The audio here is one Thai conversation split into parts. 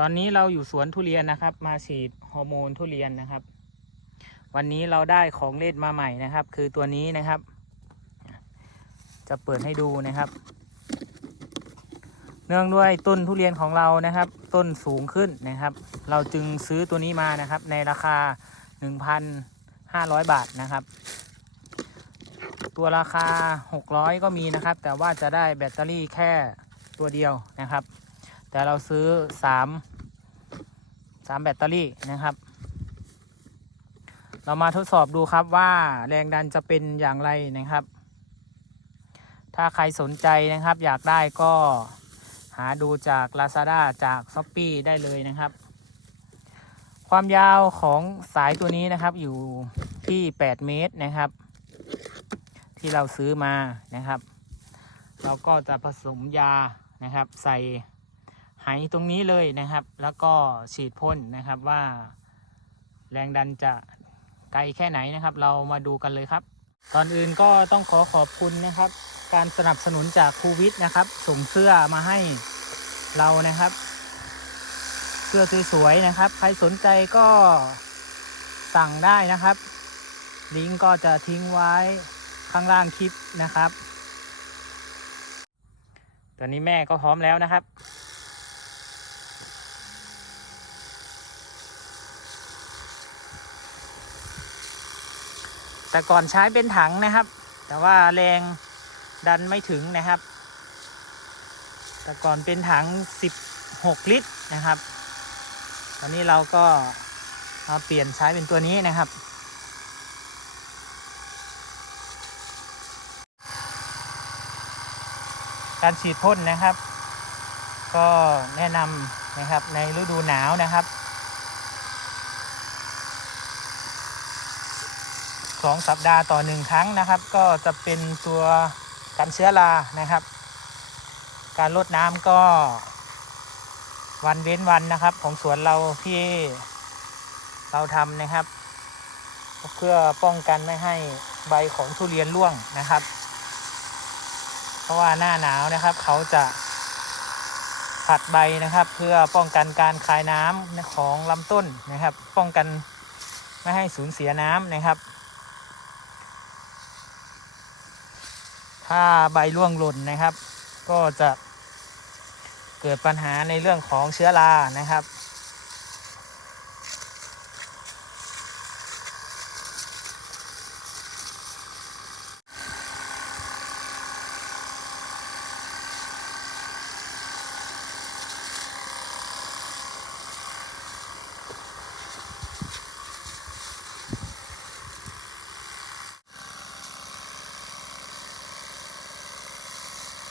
ตอนนี้เราอยู่สวนทุเรียนนะครับ มาฉีดฮอร์โมนทุเรียนนะครับ วันนี้เราได้ของเล่นมาใหม่นะครับ คือตัวนี้นะครับ จะเปิดให้ดูนะครับ เนื่องด้วยต้นทุเรียนของเรานะครับ ต้นสูงขึ้นนะครับ เราจึงซื้อตัวนี้มานะครับ ในราคา 1,500 บาทนะครับ ตัวราคา 600 ก็มีนะครับ แต่ว่าจะได้แบตเตอรี่แค่ตัวเดียวนะครับ แต่เราซื้อ3 3แบตเตอรี่นะครับ เรามาทดสอบดูครับว่าแรงดันจะเป็นอย่างไรนะครับ ถ้าใครสนใจนะครับ อยากได้ก็หาดูจาก Lazada จาก s h อ p e e ได้เลยนะครับ ความยาวของสายตัวนี้นะครับอยู่ที่ 8 เมตรนะครับ ที่เราซื้อมานะครับ เราก็จะผสมยานะครับ ใส่ ไหตรงนี้เลยนะครับ แล้วก็ฉีดพ่นนะครับว่า แรงดันจะไกลแค่ไหนนะครับ เรามาดูกันเลยครับ ก่อนอื่นก็ต้องขอขอบคุณนะครับ การสนับสนุนจากครูวิทย์นะครับ ส่งเสื้อมาให้เรานะครับ เสื้อสวยๆนะครับ ใครสนใจก็สั่งได้นะครับ ลิงก์ก็จะทิ้งไว้ข้างล่างคลิปนะครับ ตอนนี้แม่ก็พร้อมแล้วนะครับ แต่ก่อนใช้เป็นถังนะครับ แต่ว่าแรงดันไม่ถึงนะครับ แต่ก่อนเป็นถัง 16 ลิตรนะครับ ตอนนี้เราก็มาเปลี่ยนใช้เป็นตัวนี้นะครับ การฉีดพ่นนะครับ ก็แนะนำนะครับในฤดูหนาวนะครับ สองสัปดาห์ต่อหนึ่งครั้งนะครับ ก็จะเป็นตัวกันเชื้อรานะครับ การลดน้ำก็วันเว้นวันนะครับ ของสวนเราที่เราทำนะครับ เพื่อป้องกันไม่ให้ใบของทุเรียนร่วงนะครับ เพราะว่าหน้าหนาวนะครับ เขาจะผัดใบนะครับ เพื่อป้องกันการคายน้ำของลำต้นนะครับ ป้องกันไม่ให้สูญเสียน้ำนะครับ ถ้าใบร่วงหล่นนะครับ ก็จะเกิดปัญหาในเรื่องของเชื้อรานะครับ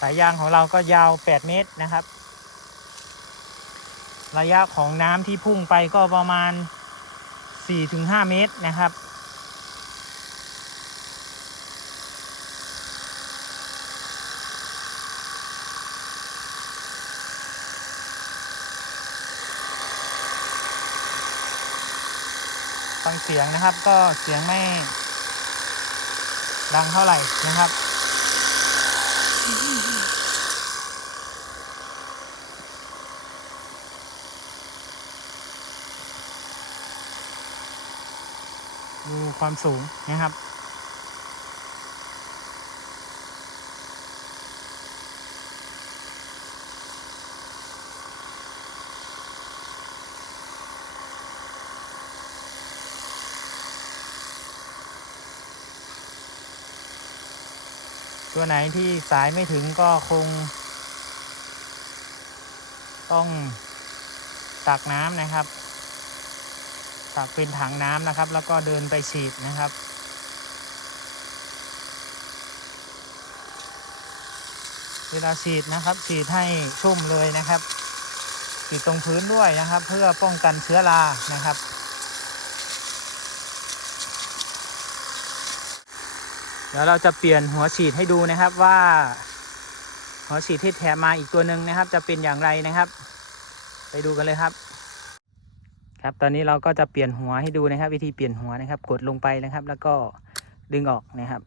ายยางของเราก็ยาว 8 เมตรนะครับ ระยะของน้ำที่พุ่งไปก็ประมาณ 4-5 เมตรนะครับ ฟังเสียงนะครับก็เสียงไม่ดังเท่าไหร่นะครับ ดูความสูงนะครับ ตัวไหนที่สายไม่ถึงก็คง ต้องตักน้ำนะครับ ตักเป็นถังน้ำนะครับ แล้วก็เดินไปฉีดนะครับเวลาฉีดนะครับฉีดให้ชุ่มเลยนะครับฉีดตรงพื้นด้วยนะครับ เพื่อป้องกันเชื้อรานะครับ เดี๋ยวเราจะเปลี่ยนหัวฉีดให้ดูนะครับว่า หัวฉีดที่แถมมาอีกตัวหนึ่งนะครับ จะเป็นอย่างไรนะครับ ไปดูกันเลยครับ ครับ ตอนนี้เราก็จะเปลี่ยนหัวให้ดูนะครับ วิธีเปลี่ยนหัวนะครับ กดลงไปนะครับ แล้วก็ดึงออกนะครับ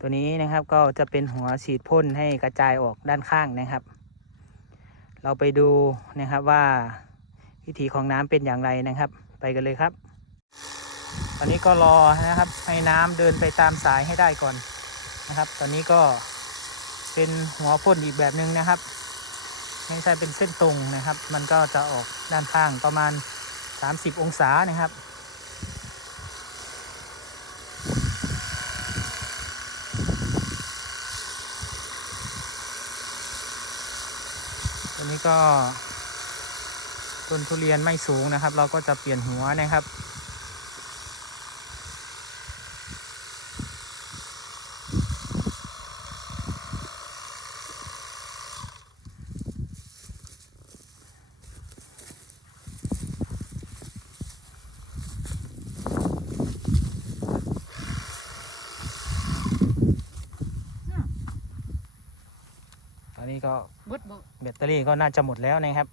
ตัวนี้นะครับก็จะเป็นหัวฉีดพ่นให้กระจายออกด้านข้างนะครับ เราไปดูนะครับว่าวิถีของน้ำเป็นอย่างไรนะครับ ไปกันเลยครับ ตอนนี้ก็รอนะครับให้น้ำเดินไปตามสายให้ได้ก่อนนะครับ ตอนนี้ก็เป็นหัวพ่นอีกแบบหนึ่งนะครับ ไม่ใช่เป็นเส้นตรงนะครับ มันก็จะออกด้านข้างประมาณ 30 องศานะครับตัวนี้ก็ต้นทุเรียนไม่สูงนะครับ เราก็จะเปลี่ยนหัวนะครับ ก็เบิดบ่แบตเตอรี่ก็น่าจะหมดแล้วนะครับ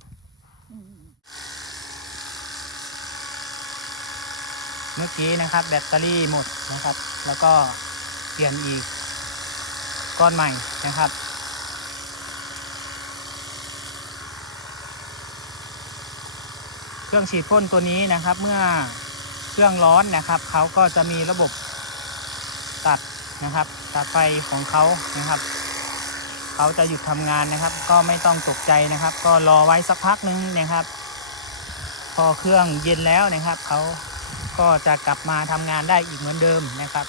เมื่อกี้นะครับ แบตเตอรี่หมดนะครับ แล้วก็เปลี่ยนอีก ก้อนใหม่นะครับเครื่องฉีดพ่นตัวนี้นะครับ เมื่อเครื่องร้อนนะครับเขาก็จะมีระบบตัดนะครับ ตัดไฟของเขานะครับ เขาจะหยุดทำงานนะครับ ก็ไม่ต้องตกใจนะครับ ก็รอไว้สักพักนึงนะครับ พอเครื่องเย็นแล้วนะครับ เขาก็จะกลับมาทำงานได้อีกเหมือนเดิมนะครับ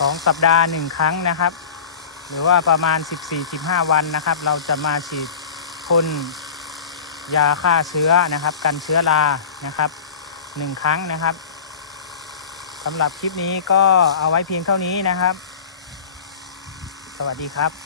สองสัปดาห์หนึ่งครั้งนะครับ หรือว่าประมาณ 14-15 วันนะครับ เราจะมาฉีดพ่นยาฆ่าเชื้อนะครับ กันเชื้อรานะครับหนึ่งครั้งนะครับสำหรับคลิปนี้ก็เอาไว้เพียงเท่านี้นะครับ สวัสดีครับ